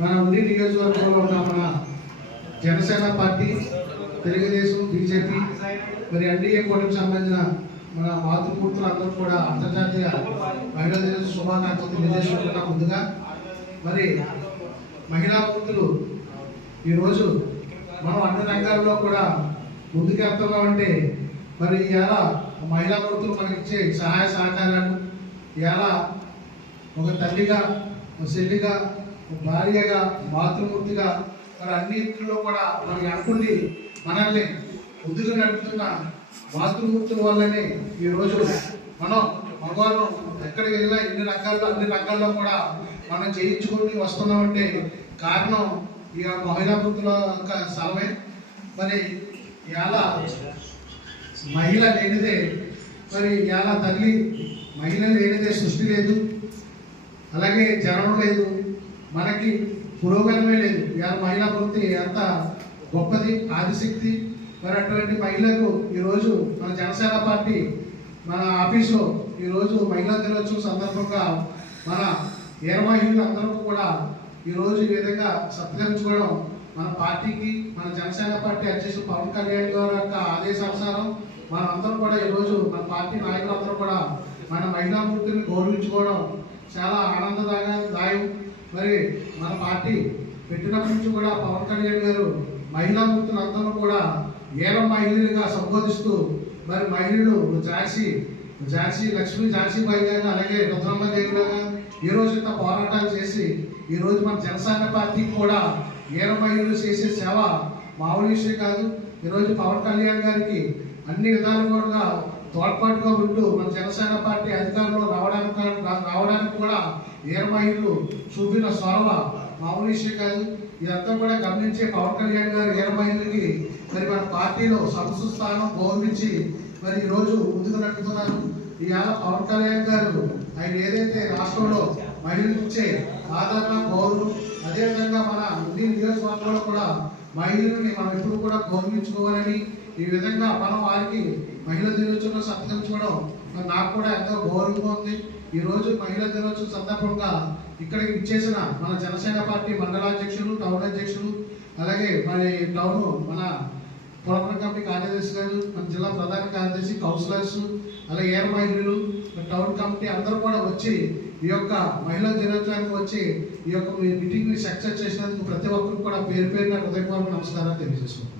మన ఉండి నియోజకవర్గంలో ఉన్న మన జనసేన పార్టీ, తెలుగుదేశం, బీజేపీ మరి ఎన్డీఏ కూటమికి సంబంధించిన మన మాతృమూర్తులు అందరూ కూడా అంతర్జాతీయ మహిళా దినోత్సవ శుభాకాంక్షలు తెలియజేసుకుంటున్నాం. ముందుగా మరి మహిళా మూర్తులు ఈరోజు మనం అన్ని రంగాల్లో కూడా ముందుకెళ్తున్నామంటే మరి ఇవాళ మహిళా మూర్తులు మనకి ఇచ్చే సహాయ సహకారాలు, ఇవాళ ఒక తల్లిగా, ఒక చెల్లిగా, ఒక భార్యగా, మాతృమూర్తిగా మరి అన్నింటిలో కూడా మనకి అనుకుండి మనల్ని ముందుకు నడుపుతున్న మాతృమూర్తుల వల్లనే ఈరోజు మనం మగవాళ్ళం ఎక్కడికి వెళ్ళినా అన్ని రంగాల్లో కూడా మనం చేయించుకుని వస్తున్నామంటే కారణం ఇక మహిళా మూర్తుల యొక్క స్థలమే. మరి ఇవాళ మహిళ లేనిదే మరి ఇవాళ తల్లి, మహిళ లేనిదే సృష్టి లేదు, అలాగే జనం లేదు, మనకి పురోగమనమే లేదు. ఇవాళ మహిళా వృత్తి ఎంత గొప్పది, ఆదిశక్తి. మరి అటువంటి మహిళకు ఈరోజు మన జనసేన పార్టీ మన ఆఫీసులో ఈరోజు మహిళా దినోత్సవం సందర్భంగా మన ఏర మహిళలు అందరూ కూడా ఈరోజు ఈ విధంగా సత్కరించుకోవడం మన పార్టీకి, మన జనసేన పార్టీ అధ్యక్షుడు పవన్ కళ్యాణ్ గారి యొక్క ఆదేశానుసారం మన అందరం కూడా ఈరోజు మన పార్టీ నాయకులందరూ కూడా మన మహిళా మూర్తిని గౌరవించుకోవడం చాలా ఆనందదాయం. మరి మన పార్టీ పెట్టినప్పటి నుంచి కూడా పవన్ కళ్యాణ్ గారు మహిళా మూర్తులు అందరూ కూడా ఏర మహిళలుగా సంబోధిస్తూ మరి మహిళలు ఝాన్సీ లక్ష్మీబాయి గారు, అలాగే రుద్రమ్మ దేవి గారు ఈ రోజు ఇంత పోరాటాలు చేసి ఈరోజు మన జనసేన పార్టీకి కూడా ఏర మహిళలు చేసే సేవ మామూలు విషయం కాదు. ఈరోజు పవన్ కళ్యాణ్ గారికి అన్ని విధాలుగా తోడ్పాటుగా ఉంటూ మన జనసేన పార్టీ అధికారంలో రావడానికి కూడా ఏర మహిళలు చూపిన చొరవ మామూలు విషయం కాదు. ఇదంతా కూడా గమనించే పవన్ కళ్యాణ్ గారు ఏర మహిళలకి మరి మన పార్టీలో సంస్థ స్థానం గౌరవించి మరి ఈరోజు ముందుకు నడుపుతున్నారు. ఇవాళ పవన్ కళ్యాణ్ గారు ఆయన ఏదైతే రాష్ట్రంలో మహిళలకు ఇచ్చే ఆదరణ, గౌరవం, అదేవిధంగా మన అన్ని నియోజకవర్గాల్లో కూడా మహిళల్ని మనం ఎప్పుడు కూడా గౌరవించుకోవాలని ఈ విధంగా మనం వారికి మహిళా దినోత్సవం సత్కరించుకోవడం మరి నాకు కూడా ఎంతో గౌరవంగా ఉంది. ఈరోజు మహిళా దినోత్సవం సందర్భంగా ఇక్కడికి ఇచ్చేసిన మన జనసేన పార్టీ మండలాధ్యక్షులు, టౌన్ అధ్యక్షులు, అలాగే మరి టౌన్ మన పురపాలక కమిటీ కార్యదర్శి గారు, మన జిల్లా ప్రధాన కార్యదర్శి, కౌన్సిలర్స్, అలాగే ఏర మహిళలు, టౌన్ కమిటీ అందరూ కూడా వచ్చి ఈ యొక్క మహిళా దినోత్సవానికి వచ్చి ఈ యొక్క మీటింగ్ ని సక్సెస్ చేసినందుకు ప్రతి ఒక్కరికి కూడా పేరు పేరున హృదయపూర్వక నమస్కారాలు తెలియజేసుకుంటున్నాను.